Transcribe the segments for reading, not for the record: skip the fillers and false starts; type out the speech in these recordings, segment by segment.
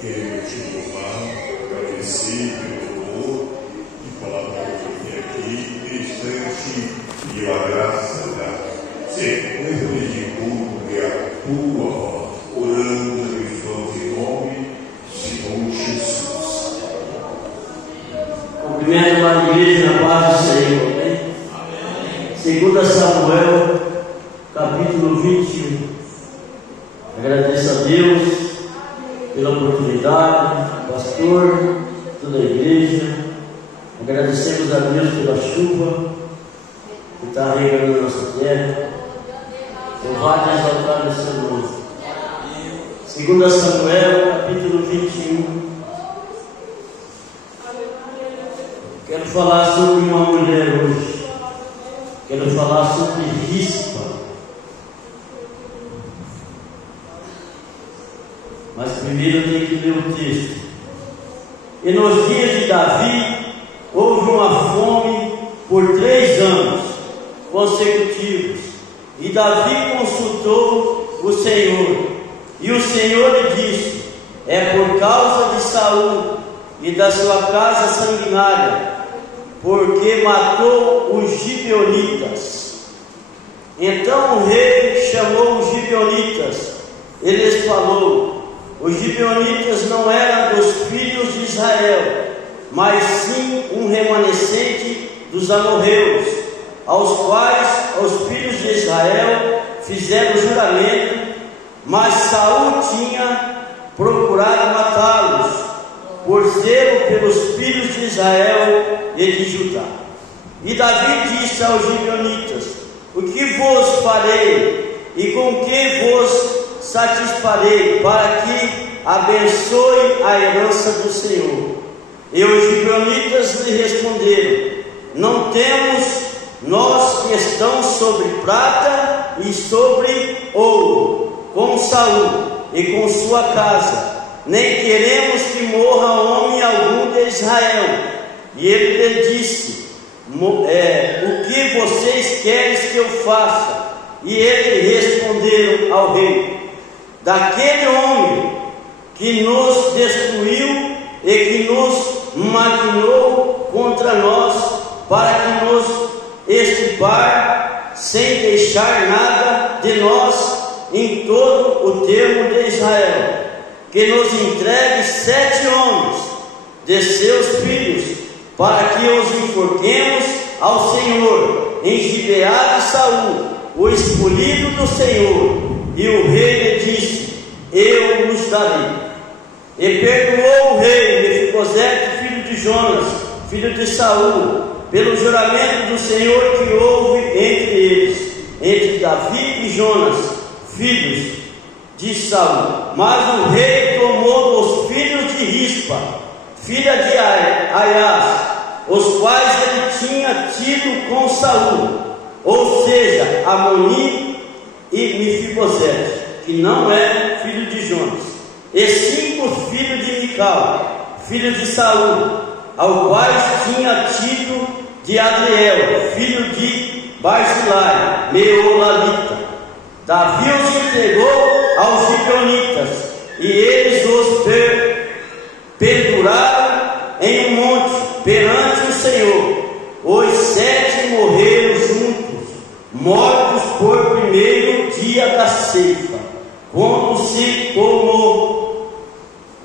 quero te louvar, agradecer pelo amor e palavra que eu aqui, instante e a graça da sequência de culto e a tua voz, orando e falando em nome de Senhor Jesus. Cumprimento a igreja na paz do Senhor, amém? 2 Samuel, capítulo 21. Agradeço a Deus pela oportunidade, pastor, toda a igreja. Agradecemos a Deus pela chuva que está regando a nossa terra. Louvado e exaltado é seu nome. 2 Samuel, capítulo 21. Quero falar sobre uma mulher hoje. Quero falar sobre Rispa. Mas primeiro eu tenho que ler o texto. E nos dias de Davi houve uma fome por 3 anos consecutivos. E Davi consultou o Senhor. E o Senhor lhe disse: é por causa de Saul e da sua casa sanguinária, porque matou os gibeonitas. Então o rei chamou os gibeonitas e lhes falou: os gibeonitas não eram dos filhos de Israel, mas sim um remanescente dos amorreus, aos quais os filhos de Israel fizeram juramento, mas Saul tinha procurado matá-los, por zelo pelos filhos de Israel e de Judá. E Davi disse aos gibeonitas: o que vos farei e com que vos satisfarei, para que abençoe a herança do Senhor? E os gibeonitas lhe responderam: não temos nós questão sobre prata e sobre ouro, com Saul e com sua casa, nem queremos que morra homem algum de Israel. E ele lhe disse: o que vocês querem que eu faça? E eles responderam ao rei: daquele homem que nos destruiu e que nos maquinou contra nós, para que nos extirpar, sem deixar nada de nós em todo o termo de Israel, que nos entregue 7 homens de seus filhos, para que os enforquemos ao Senhor em Gibeá de Saul, o escolhido do Senhor. E o rei lhe disse: eu vos darei. E perdoou o rei Mefibosete, filho de Jonas, filho de Saul, pelo juramento do Senhor que houve entre eles, entre Davi e Jonas, filhos de Saul. Mas o rei tomou os filhos de Rispa, filha de Aias, os quais ele tinha tido com Saul, ou seja, Amoni e Mefibosete, que não é filho de Jonas, e 5 filhos de Mical, filho de Saul, ao quais tinha tido de Adriel, filho de Barzilai, Meolalita. Davi os entregou aos gibeonitas, e eles os penduraram em um monte perante o Senhor. Os 7 morreram juntos, mortos por primeiro dia da ceifa, quando se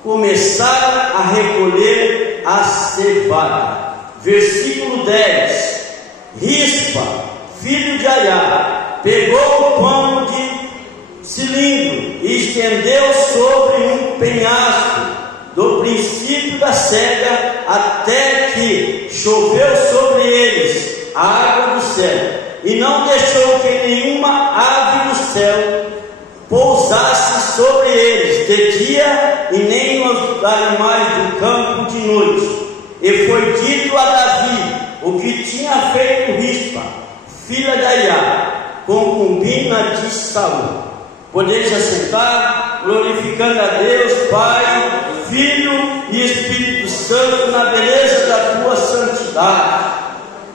começaram a recolher a cevada. Versículo 10. Rispa, filho de Aiá, pegou o pano de cilindro e estendeu sobre um penhasco, do princípio da cega até que choveu sobre eles a água do céu, e não deixou que nenhuma ave do céu pousasse sobre eles de dia, e nem os animais do campo de noite. E foi dito a Davi o que tinha feito Rispa, filha de Aiá, concubina de Saul. Podeis assentar, glorificando a Deus, Pai, Filho e Espírito Santo, na beleza da tua santidade.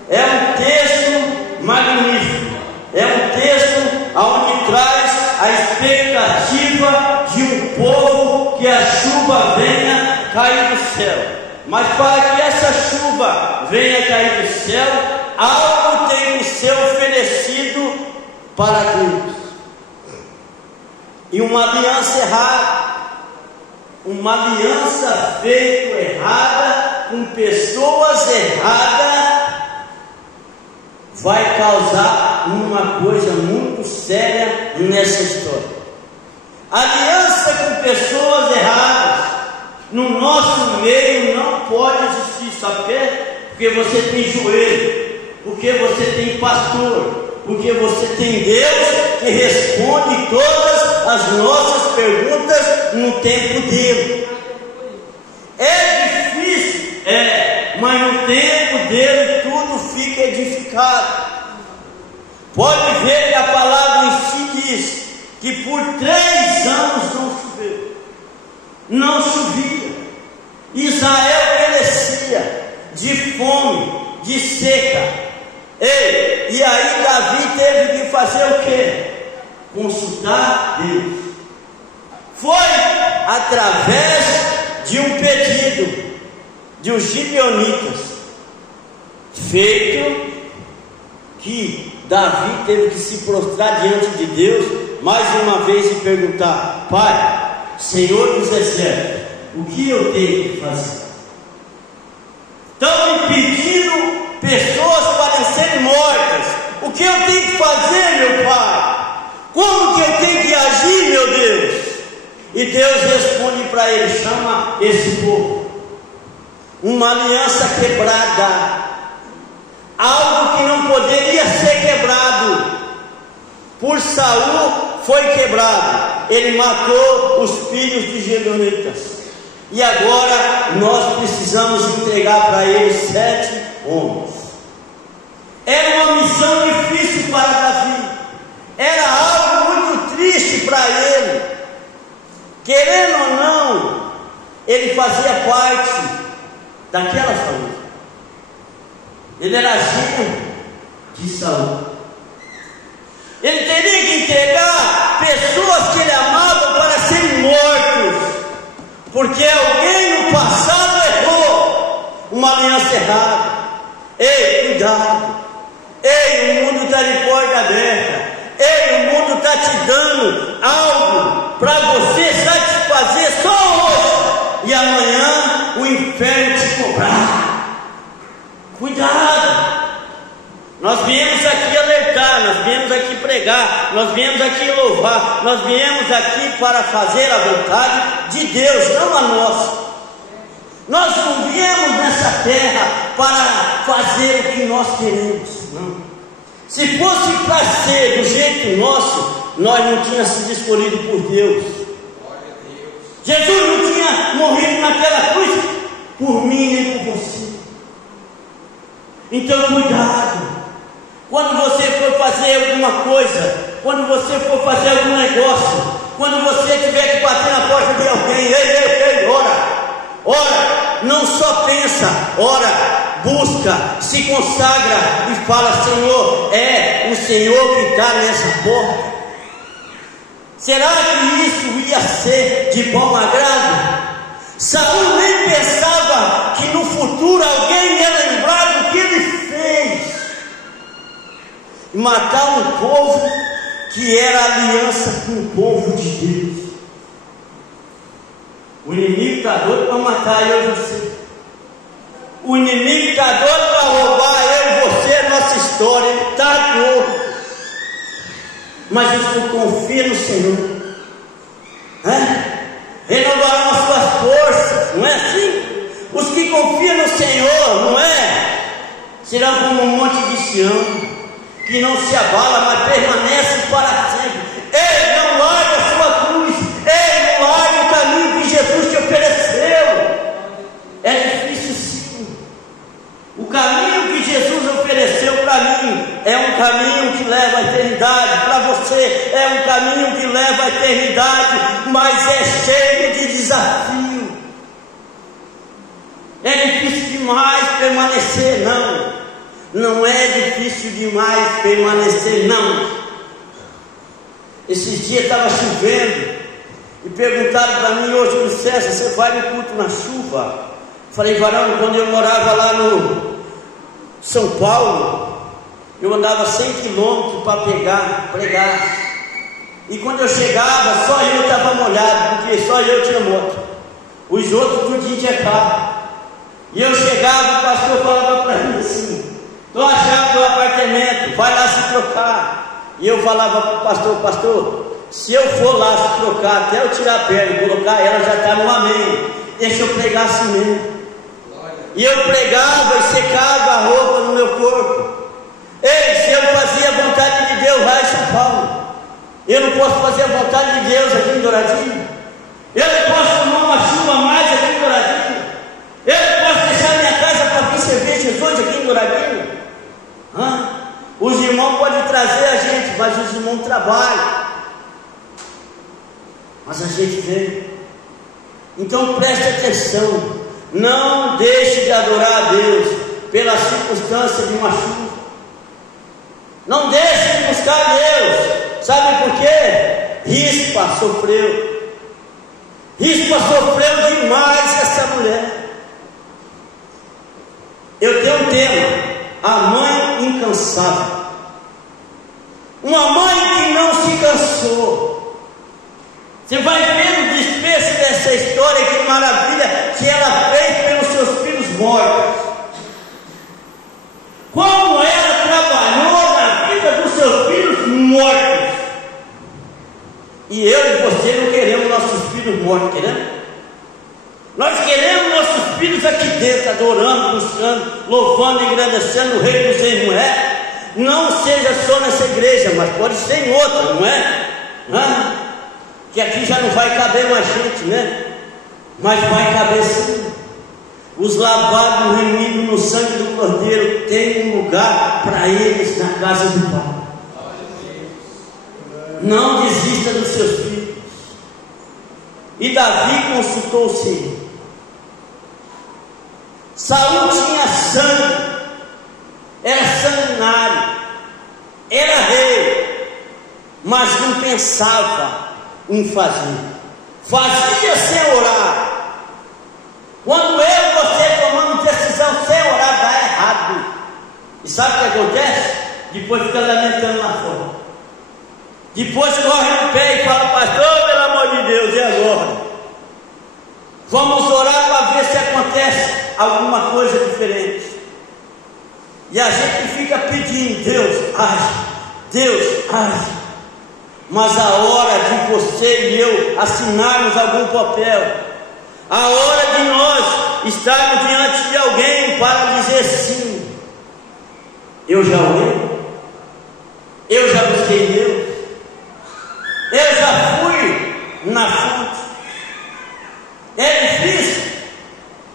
É um texto magnífico, é um texto onde traz a expectativa de um povo que a chuva chuva venha cair do céu. Mas para que essa chuva venha cair do céu, algo tem que ser oferecido para Deus. E uma aliança errada, uma aliança feita errada, com pessoas erradas, vai causar uma coisa muito séria nessa história. Aliança com pessoas erradas no nosso meio não pode existir, sabe por quê? Porque você tem joelho, porque você tem pastor, porque você tem Deus que responde todas as nossas perguntas no tempo dele. É difícil, mas no tempo dele tudo fica edificado. Pode ver que a palavra em si diz que por 3 anos não choveu, não chovia. Israel perecia de fome, de seca. E aí Davi teve que fazer o quê? Consultar Deus. Foi através de um pedido de os gibeonitas feito que Davi teve que se prostrar diante de Deus mais uma vez e perguntar: Pai, Senhor dos exércitos, o que eu tenho que fazer? Estão me pedindo pessoas para serem mortas. O que eu tenho que fazer, meu Pai? Como que eu tenho que agir, meu Deus? E Deus responde para ele: chama esse povo. Uma aliança quebrada, algo que não poderia ser quebrado, por Saul foi quebrado. Ele matou os filhos de Gibeonitas. E agora nós precisamos entregar para ele 7 homens. Era uma missão difícil para Davi. Era algo muito triste para ele. Querendo ou não, ele fazia parte daquela família. Ele era genro de Saul. Ele teria que entregar pessoas que ele amava para serem mortos, porque alguém no passado errou uma aliança errada. Ei, cuidado. Ei, o mundo está de porta aberta. Ei, o mundo está te dando algo para você satisfazer só hoje, e amanhã o inferno te cobrar. Cuidado. Nós viemos aqui alertar, nós viemos aqui pregar, nós viemos aqui louvar, nós viemos aqui para fazer a vontade de Deus, não a nossa. Nós não viemos nessa terra para fazer o que nós queremos, não. Se fosse para ser do jeito nosso, nós não tínhamos sido escolhidos por Deus. Jesus não tinha morrido naquela cruz por mim nem por você. Então cuidado. Quando você for fazer alguma coisa, quando você for fazer algum negócio, quando você tiver que bater na porta de alguém, ei, ora, não só pensa, ora, busca, se consagra e fala: Senhor, é o Senhor que está nessa porta. Será que isso ia ser de bom agrado? Saul nem pensava que no futuro alguém ia lembrar do que ele fez. Matar um povo que era aliança com o povo de Deus. O inimigo está doido para matar eu e você. O inimigo está doido para roubar eu e você, nossa história. Ele está doido. Mas os que confiam no Senhor, renovarão as suas forças, não é assim? Os que confiam no Senhor, não é? Serão como um monte de Sião, que não se abala, mas permanece para sempre. Ei, não larga a sua cruz. Ei, não larga o caminho que Jesus te ofereceu. É difícil sim. O caminho que Jesus ofereceu para mim é um caminho que leva à eternidade. Para você é um caminho que leva à eternidade, mas é cheio de desafio. É difícil demais permanecer, não. Não é difícil demais permanecer, não. Esses dias estava chovendo E perguntaram para mim hoje, Júlio César, você vai no culto na chuva? Falei, varão, quando eu morava lá no São Paulo, eu andava 100 quilômetros para pregar. E quando eu chegava, só eu estava molhado, porque só eu tinha moto. Os outros tudinho tinha carro. E eu chegava, o pastor falava para mim assim: estou a chave do apartamento, vai lá se trocar. E eu falava para o pastor: pastor, se eu for lá se trocar, até eu tirar a perna e colocar, ela já está no amém. Deixa eu pregar assim mesmo. E eu pregava e secava a roupa no meu corpo. Ei, se eu fazia a vontade de Deus lá em São Paulo, eu não posso fazer a vontade de Deus aqui em Douradinho? Eu não posso tomar uma chuva mais aqui em Douradinho? Eu não posso deixar minha casa para vir servir Jesus aqui em Douradinho? Os irmãos podem trazer a gente, mas os irmãos trabalham. Mas a gente vem. Então preste atenção. Não deixe de adorar a Deus pela circunstância de uma chuva. Não deixe de buscar Deus. Sabe por quê? Rispa sofreu. Rispa sofreu demais essa mulher. Eu tenho um tema: a mãe incansável. Uma mãe que não se cansou. Você vai ver o desfecho dessa história, que maravilha que ela fez pelos seus filhos mortos. Como ela trabalhou na vida dos seus filhos mortos. E eu e você não queremos nossos filhos mortos, queremos? Nós queremos nossos filhos aqui dentro, adorando, buscando, louvando, engrandecendo o Rei dos Reis, não é? Não seja só nessa igreja, mas pode ser em outra, não é? Que aqui já não vai caber mais gente, né? Mas vai caber sim. Os lavados, remidos no sangue do Cordeiro, tem um lugar para eles na casa do Pai. Não desista dos seus filhos. E Davi consultou o Senhor. Saul tinha sangue, era sanguinário, era rei, mas não pensava em fazer. Fazia sem orar. Quando eu e você tomamos decisão sem orar, dá errado. E sabe o que acontece? Depois fica lamentando lá fora. Depois corre no pé e fala: pastor, pelo amor de Deus, e agora? Vamos orar para ver se acontece alguma coisa diferente. E a gente fica pedindo: Deus age, Deus age. Mas a hora de você e eu assinarmos algum papel, a hora de nós estarmos diante de alguém para dizer sim, eu já orei, eu já busquei Deus, eu já fui na fonte. É difícil?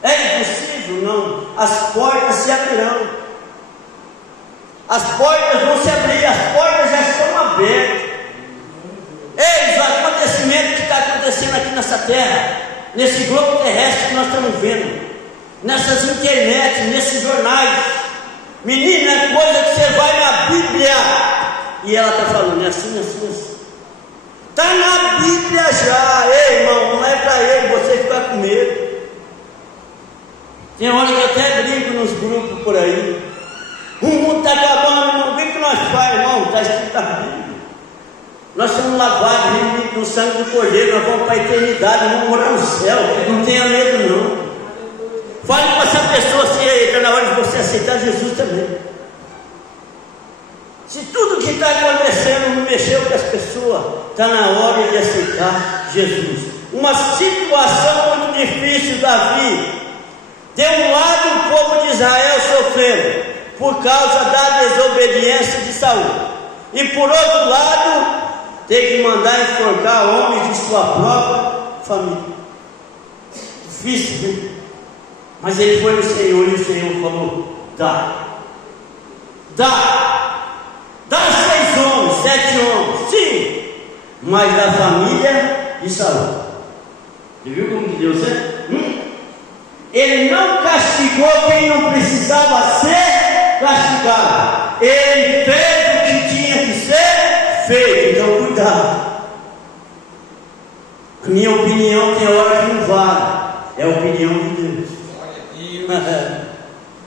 É impossível? Não. As portas se abrirão. As portas vão se abrir, as portas já estão abertas. Eis o acontecimento que está acontecendo aqui nessa terra, nesse globo terrestre que nós estamos vendo, nessas internet, nesses jornais. Menina, é coisa que você vai na Bíblia e ela está falando, é assim, assim, assim. Está na Bíblia já. Ei, irmão, não é para ele você ficar com medo. Tem hora que eu até brinco nos grupos por aí. O mundo está acabando, irmão. O que nós fazemos, irmão? Está escrito na Bíblia. Nós somos lavados no sangue do Cordeiro, nós vamos para a eternidade, vamos morar no céu. Não tenha medo, não. Fale com essa pessoa assim: está na hora de você aceitar Jesus também. Se tudo que está acontecendo não mexeu com as pessoas, está na hora de aceitar Jesus. Uma situação muito difícil, Davi. De um lado, o povo de Israel sofrendo por causa da desobediência de Saul, e por outro lado, tem que mandar enforcar homens de sua própria família. Difícil, né? Mas ele foi no Senhor e o Senhor falou: dá 6 homens, 7 homens, sim, mas da família de Saul. Você viu como que Deus é? Ele não castigou quem não precisava ser castigado. Ele fez o que tinha que ser feito. Então cuidado. A minha opinião tem hora que não vale. É a opinião de Deus.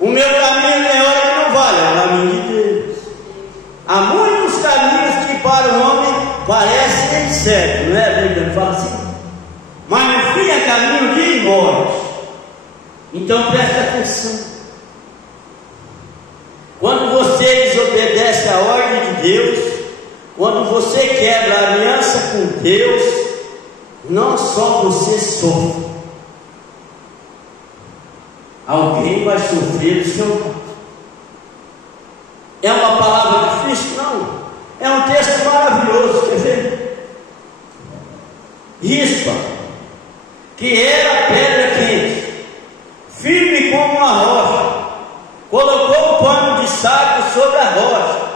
O meu caminho tem hora que não vale. É o caminho de Deus. Há muitos caminhos que para o homem parecem certos, não é? A Bíblia não fala assim? Mas no fim é caminho de morte. Então preste atenção. Quando você desobedece a ordem de Deus, quando você quebra a aliança com Deus, não só você sofre, alguém vai sofrer do seu lado. É uma palavra difícil? Não. É um texto maravilhoso, quer ver? Rispa, que era pedra quente, firme como uma rocha, colocou um pano de saco sobre a rocha,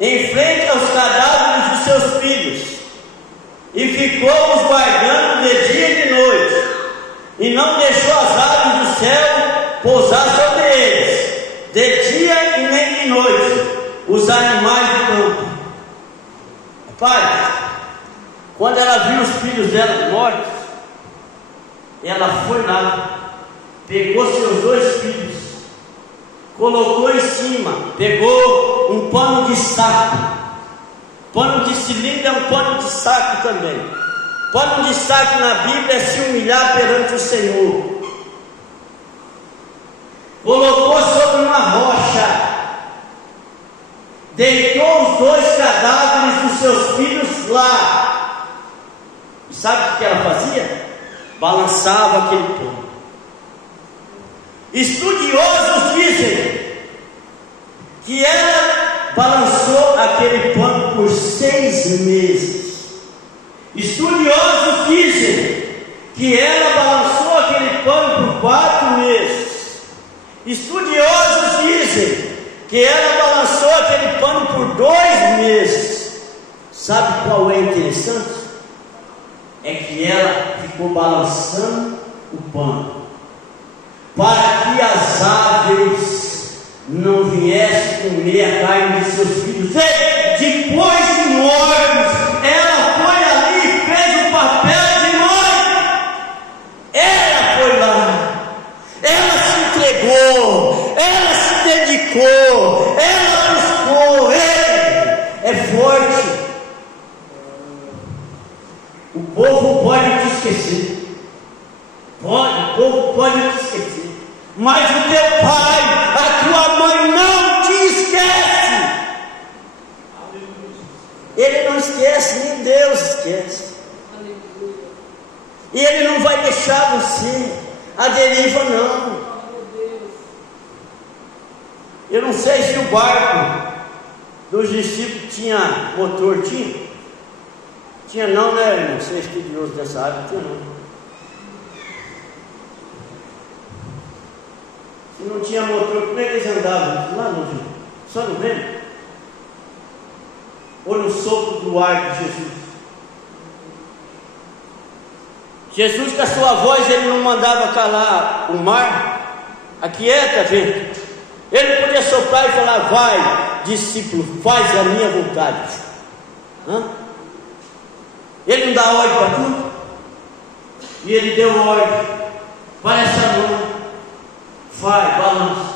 em frente aos cadáveres dos seus filhos, e ficou os guardando de dia e de noite, e não deixou as aves do céu pousar sobre eles, de dia e nem de noite, os animais do campo. Pai, quando ela viu os filhos dela mortos, ela foi lá, pegou seus 2 filhos, colocou em cima, pegou um pano de saco. Pano de cilindro é um pano de saco também. Pano de saco na Bíblia é se humilhar perante o Senhor. Colocou sobre uma rocha, deitou os 2 cadáveres dos seus filhos lá. E sabe o que ela fazia? Balançava aquele pano. Estudiosos dizem que ela balançou aquele pano por 6 meses. Estudiosos dizem que ela balançou aquele pano por 4 meses. Estudiosos dizem que ela balançou aquele pano por 2 meses. Sabe qual é interessante? É que ela ficou balançando o pano para que as aves não viessem comer a carne de seus filhos. E depois de mortos, ela foi ali e fez o papel de mãe. Ela foi lá, ela se entregou, ela se dedicou, ela buscou. É forte. O povo pode te esquecer. O povo pode te esquecer. Mas o teu pai, a tua mãe não te esquece. Ele não esquece, nem Deus esquece. E Ele não vai deixar você à deriva, não. Eu não sei se o barco dos discípulos tinha motor, tinha não, né, irmão? Você é estudioso dessa área, tinha não. Se não tinha motor, como é que eles andavam? Lá no rio? Só no vento? Ou no sopro do ar de Jesus? Jesus, com a sua voz, Ele não mandava calar o mar. Aquieta, vento. Ele podia soprar e falar: vai, discípulo, faz a minha vontade. Ele não dá ordem para tudo? E Ele deu ordem para essa mão. Vai, balança.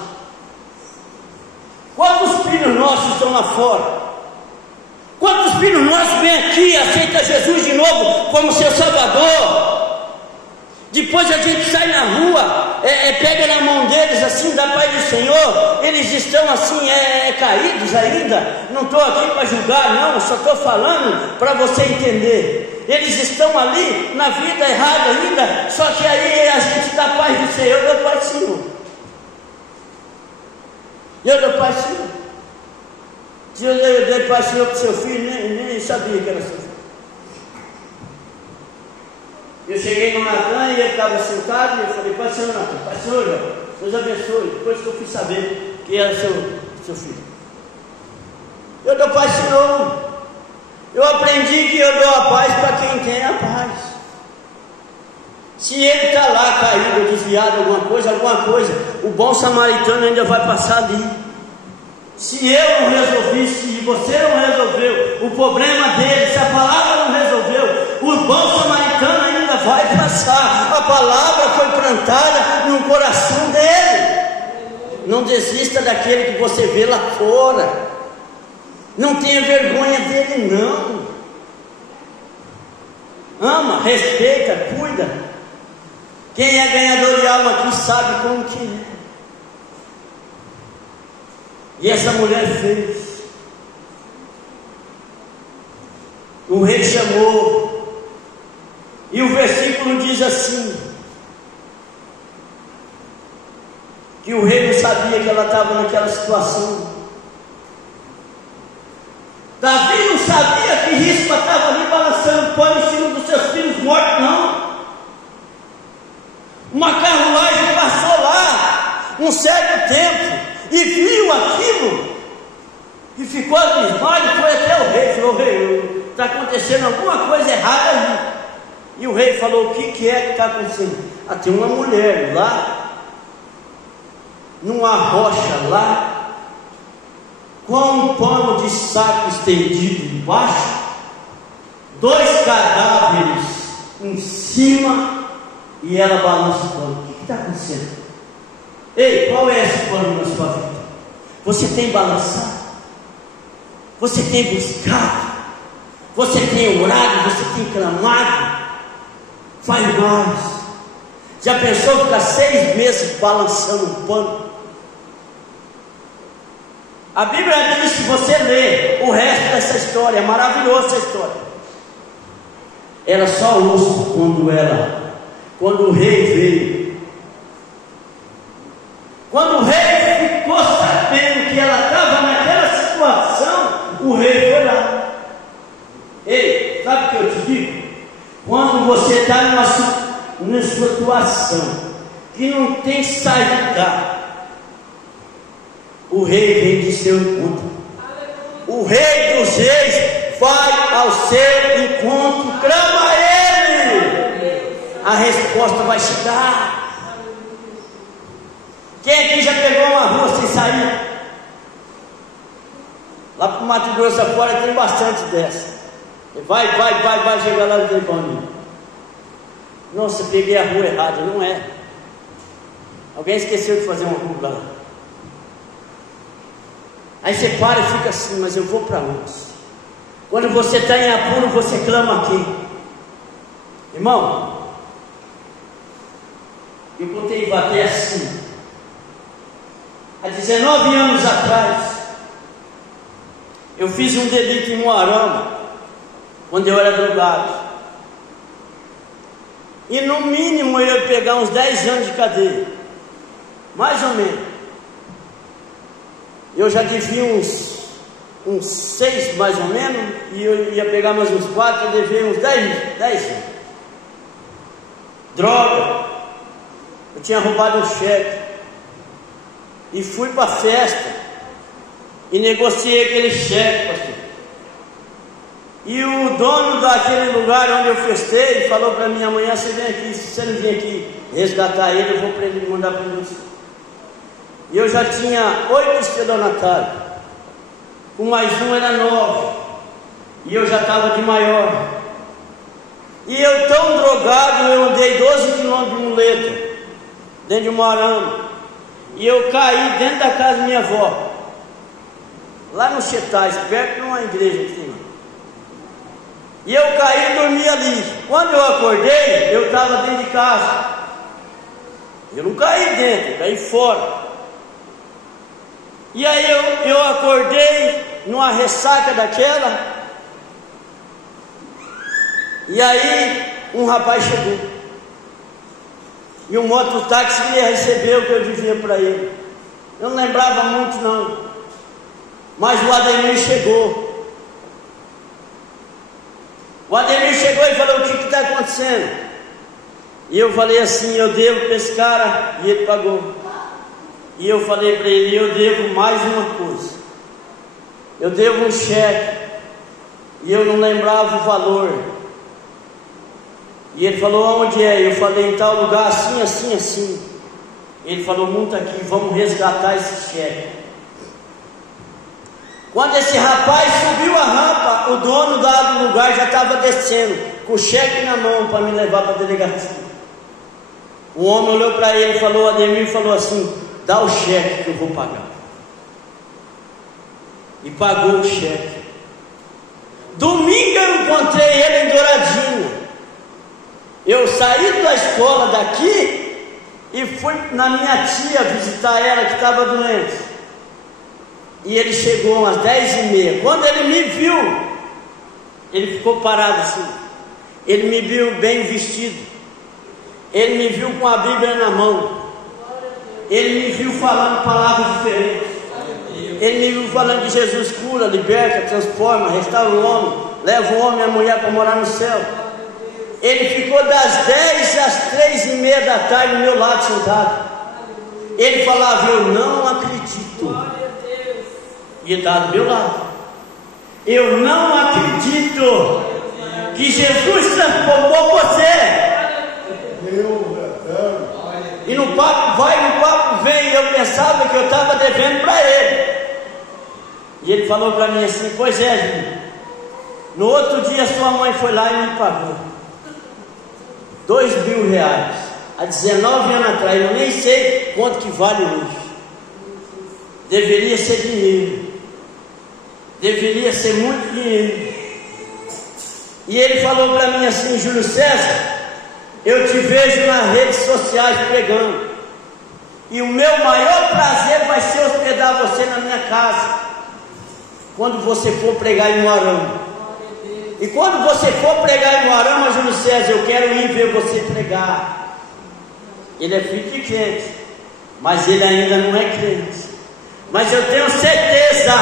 Quantos filhos nossos estão lá fora? Quantos filhos nossos vêm aqui e aceitam Jesus de novo como seu Salvador? Depois a gente sai na rua, pega na mão deles assim, da paz do Senhor. Eles estão assim, caídos ainda. Não estou aqui para julgar, não, só estou falando para você entender. Eles estão ali na vida errada ainda. Só que aí a gente dá paz do Senhor. Eu dou paz do Senhor. Eu dou paz do Senhor. Se eu dei paz do Senhor para o seu filho, nem sabia que era seu filho. Eu cheguei no Natan e ele estava sentado e eu falei: Pai Senhor, Natan, Pai Senhor, Deus abençoe. Depois que eu fui saber que era seu filho. Eu dou paz, Senhor. Eu aprendi que eu dou a paz para quem tem a paz. Se ele está lá caído, desviado, alguma coisa, o bom samaritano ainda vai passar ali. Se eu não resolvi, se você não resolveu o problema dele, se a palavra não resolveu, o bom samaritano ainda vai passar. A palavra foi plantada no coração dele. Não desista daquele que você vê lá fora. Não tenha vergonha dele, não. Ama, respeita, cuida. Quem é ganhador de alma aqui sabe como que é. E essa mulher fez. O rei chamou. E o versículo diz assim: que o rei não sabia que ela estava naquela situação. Davi não sabia que Rispa estava ali balançando pano em cima dos seus filhos mortos, não. Uma carruagem passou lá um certo tempo e viu aquilo e ficou abismado. Foi até o rei, falou: rei, está acontecendo alguma coisa errada ali. E o rei falou: o que é que está acontecendo? Tem uma mulher lá numa rocha lá, com um pano de saco estendido embaixo, 2 cadáveres em cima, e ela balança o pano. O que está acontecendo? Ei, qual é esse pano na sua vida? Você tem balançado? Você tem buscado? Você tem orado? Você tem clamado? Faz mais. Já pensou ficar 6 meses balançando um pano? A Bíblia diz, se você ler o resto dessa história, é maravilhosa essa história. Era só osso quando o rei veio. Quando o rei ficou sabendo que ela estava naquela situação, o rei foi lá. Ei, sabe o que eu te digo? Quando você está numa situação que não tem saída, o rei vem de seu encontro. O rei dos reis vai ao seu encontro, clama a ele. A resposta vai chegar. Quem aqui já pegou uma rua sem sair? Lá para o Mato Grosso afora tem bastante dessa. Vai chegar lá no tempo. Nossa, peguei a rua errada. Não é. Alguém esqueceu de fazer uma rua lá. Aí você para e fica assim: mas eu vou para onde? Quando você está em apuro, você clama aqui. Irmão, eu contei bater assim. Há 19 anos atrás, eu fiz um delito em Moarama, quando eu era drogado. E no mínimo eu ia pegar uns 10 anos de cadeia. Mais ou menos. Eu já devia uns 6 mais ou menos, e eu ia pegar mais uns 4, eu devia uns 10 anos. Droga. Eu tinha roubado um cheque. E fui para a festa. E negociei aquele cheque, pastor. E o dono daquele lugar onde eu festei falou para mim: amanhã você vem aqui. Se você não vir aqui resgatar ele, eu vou prender, mandar para você. E eu já tinha 8 estelionatários, com mais um era 9, e eu já estava de maior. E eu tão drogado, eu andei 12 quilômetros de muleta, dentro de uma arama, e eu caí dentro da casa da minha avó, lá no Chetais, perto de uma igreja que tem lá. E eu caí e dormi ali. Quando eu acordei, eu estava dentro de casa. Eu não caí dentro, eu caí fora. E aí eu acordei numa ressaca daquela. E aí um rapaz chegou. E um mototáxi ia receber o que eu devia para ele. Eu não lembrava muito não. Mas o Ademir chegou. O Ademir chegou e falou: o que está acontecendo? E eu falei assim: eu devo para esse cara. E ele pagou. E eu falei para ele: eu devo mais uma coisa. Eu devo um cheque. E eu não lembrava o valor. E ele falou: onde é? Eu falei: em tal lugar, assim, assim, assim. Ele falou: monta aqui, vamos resgatar esse cheque. Quando esse rapaz subiu a rampa, o dono do lugar já estava descendo. com o cheque na mão para me levar para a delegacia. O homem olhou para ele e falou, Ademir falou assim: dá o cheque que eu vou pagar. E pagou o cheque. Domingo eu encontrei ele em Douradinha. Eu saí da escola daqui e fui na minha tia visitar ela que estava doente. E ele chegou umas 10h30. Quando ele me viu, ele ficou parado assim. Ele me viu bem vestido. Ele me viu com a Bíblia na mão. Ele me viu falando palavras diferentes. Ele me viu falando de Jesus cura, liberta, transforma, restaura o homem, leva o homem e a mulher para morar no céu. Ele ficou das 10 às 3h30 da tarde do meu lado sentado. Ele falava: eu não acredito. E ele estava do meu lado. Eu não acredito que Jesus transformou você. E no papo vai, no papo vem. Eu pensava que eu estava devendo para ele. E ele falou para mim assim: pois é, Júnior, no outro dia sua mãe foi lá e me pagou R$2.000 há 19 anos atrás. Eu nem sei quanto que vale hoje. Deveria ser dinheiro. Deveria ser muito dinheiro. E ele falou para mim assim: Júlio César, eu te vejo nas redes sociais pregando, e o meu maior prazer vai ser hospedar você na minha casa quando você for pregar em Moarama. E quando você for pregar em Moarama, Júlio César, eu quero ir ver você pregar. Ele é filho de crente, mas ele ainda não é crente. Mas eu tenho certeza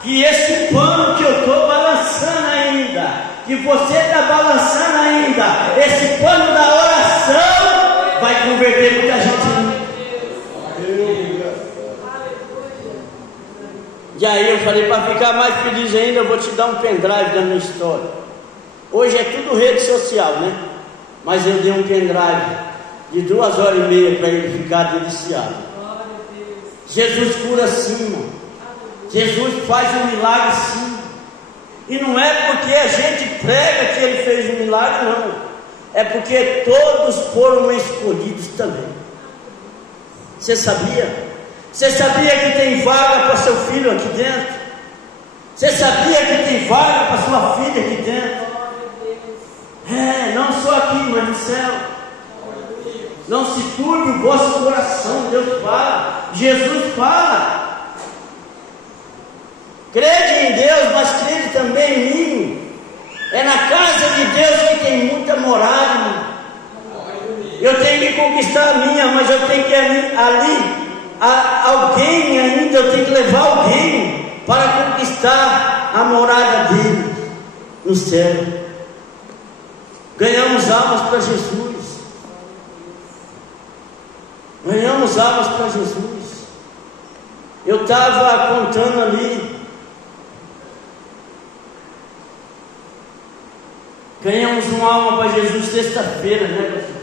que esse pano que eu estou balançando ainda, que você está balançando ainda, esse pano da oração vai converter muita gente. E aí eu falei: para ficar mais feliz ainda, eu vou te dar um pendrive da minha história. Hoje é tudo rede social, né? Mas eu dei um pendrive de 2h30 para ele ficar deliciado. Jesus cura sim, irmão. Jesus faz um milagre sim. E não é porque a gente prega que ele fez um milagre, não. É porque todos foram escolhidos também. Você sabia? Você sabia que tem vaga para seu filho aqui dentro? Você sabia que tem vaga para sua filha aqui dentro? É, não só aqui, mas no céu. Não se turbe o vosso coração. Deus fala, Jesus fala. Crede em Deus, mas crede também em mim. É na casa de Deus que tem muita morada. Eu tenho que conquistar a minha, mas eu tenho que ir ali. Alguém ainda, eu tenho que levar alguém para conquistar a morada dele no céu. Ganhamos almas para Jesus. Ganhamos almas para Jesus. Eu estava contando ali. Ganhamos uma alma para Jesus sexta-feira, né, pastor?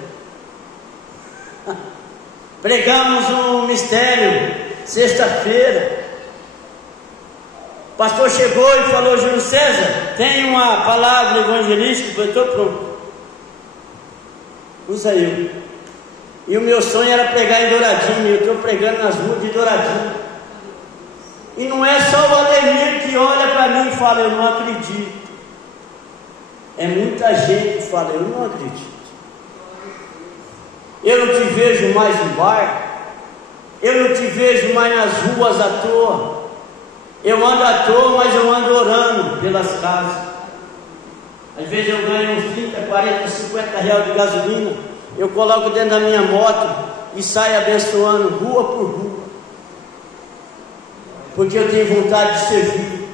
Pregamos um mistério sexta-feira. O pastor chegou e falou: Júlio César, tem uma palavra evangelística? Eu estou pronto. Não saiu. E o meu sonho era pregar em Douradinha. Eu estou pregando nas ruas de Douradinha. E não é só o Ademir que olha para mim e fala: eu não acredito. É muita gente que fala: eu não acredito. Eu não te vejo mais no bar. Eu não te vejo mais nas ruas à toa. Eu ando à toa, mas eu ando orando pelas casas. Às vezes eu ganho uns 30, 40, 50 reais de gasolina. Eu coloco dentro da minha moto e saio abençoando rua por rua. Porque eu tenho vontade de servir.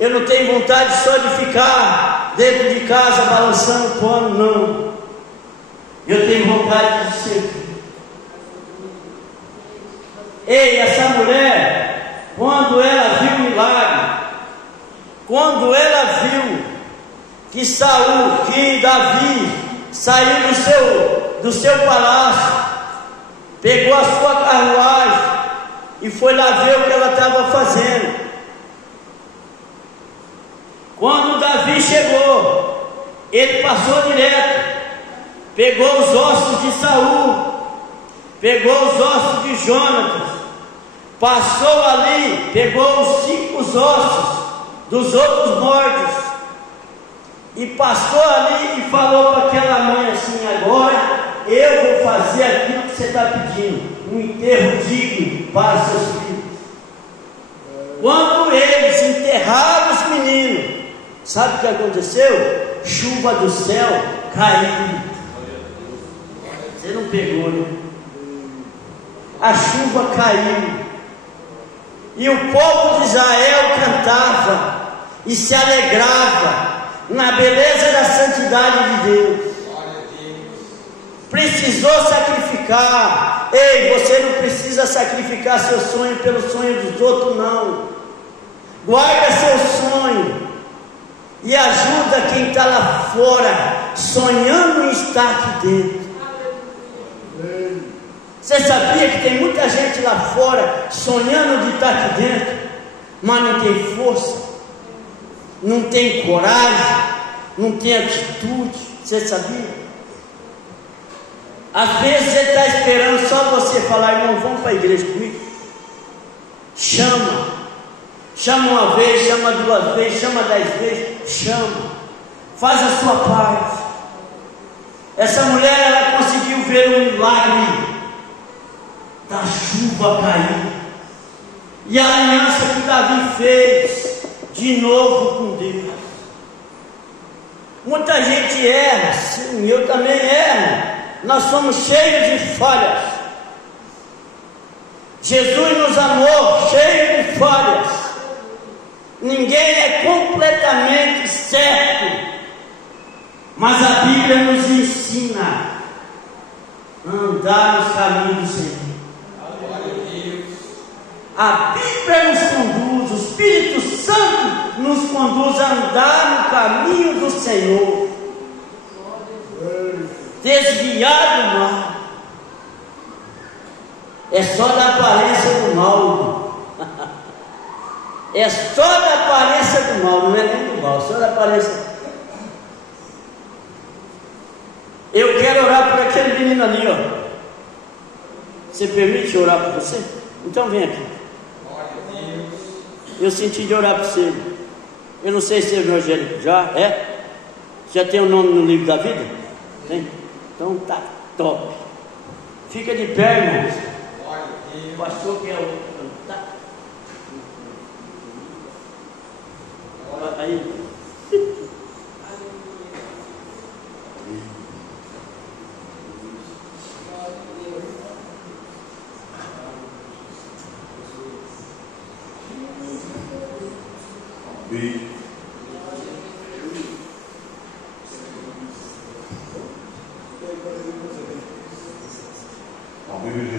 Eu não tenho vontade só de ficar dentro de casa balançando pano, não. Eu tenho vontade de servir. Ei, essa mulher, quando ela viu o milagre, quando ela viu que Davi saiu do seu palácio, pegou a sua carruagem e foi lá ver o que ela estava fazendo. Quando Davi chegou, ele passou direto, pegou os ossos de Saul, pegou os ossos de Jonatas, passou ali, pegou os ossos dos outros mortos, e passou ali e falou para aquela mãe assim: agora eu vou fazer aquilo que você está pedindo, um enterro digno para seus filhos. Quando eles enterraram os meninos, sabe o que aconteceu? Chuva do céu caiu. Você não pegou, né? A chuva caiu, e o povo de Israel cantava e se alegrava na beleza da santidade de Deus. Precisou sacrificar. Ei, você não precisa sacrificar seu sonho pelo sonho dos outros, não. Guarda seu sonho e ajuda quem está lá fora sonhando em estar aqui dentro. Você sabia que tem muita gente lá fora sonhando de estar aqui dentro, mas não tem força, não tem coragem, não tem atitude? Você sabia? Às vezes ele está esperando só você falar: irmão, vamos para a igreja comigo. Chama uma vez, chama 2 vezes, chama 10 vezes, chama, faz a sua parte. Essa mulher, ela conseguiu ver um milagre da chuva cair, e a aliança que Davi fez de novo com Deus. Muita gente erra, sim, eu também erro. Nós somos cheios de falhas. Jesus nos amou cheio de falhas. Ninguém é completamente certo, mas a Bíblia nos ensina a andar nos caminhos do Senhor. A Bíblia nos conduz, o Espírito Santo nos conduz a andar no caminho do Senhor, desviar do mal. É só da aparência do mal. É só da aparência do mal, não é nem do mal, só da aparência. Eu quero orar por aquele menino ali, ó. Você permite orar por você? Então vem aqui. Eu senti de orar por você. Eu não sei se é evangélico já, é? Já tem o nome no livro da vida? Tem? Então tá top. Fica de pé, irmãos. O pastor que é o... Tá. Aí. A Bíblia de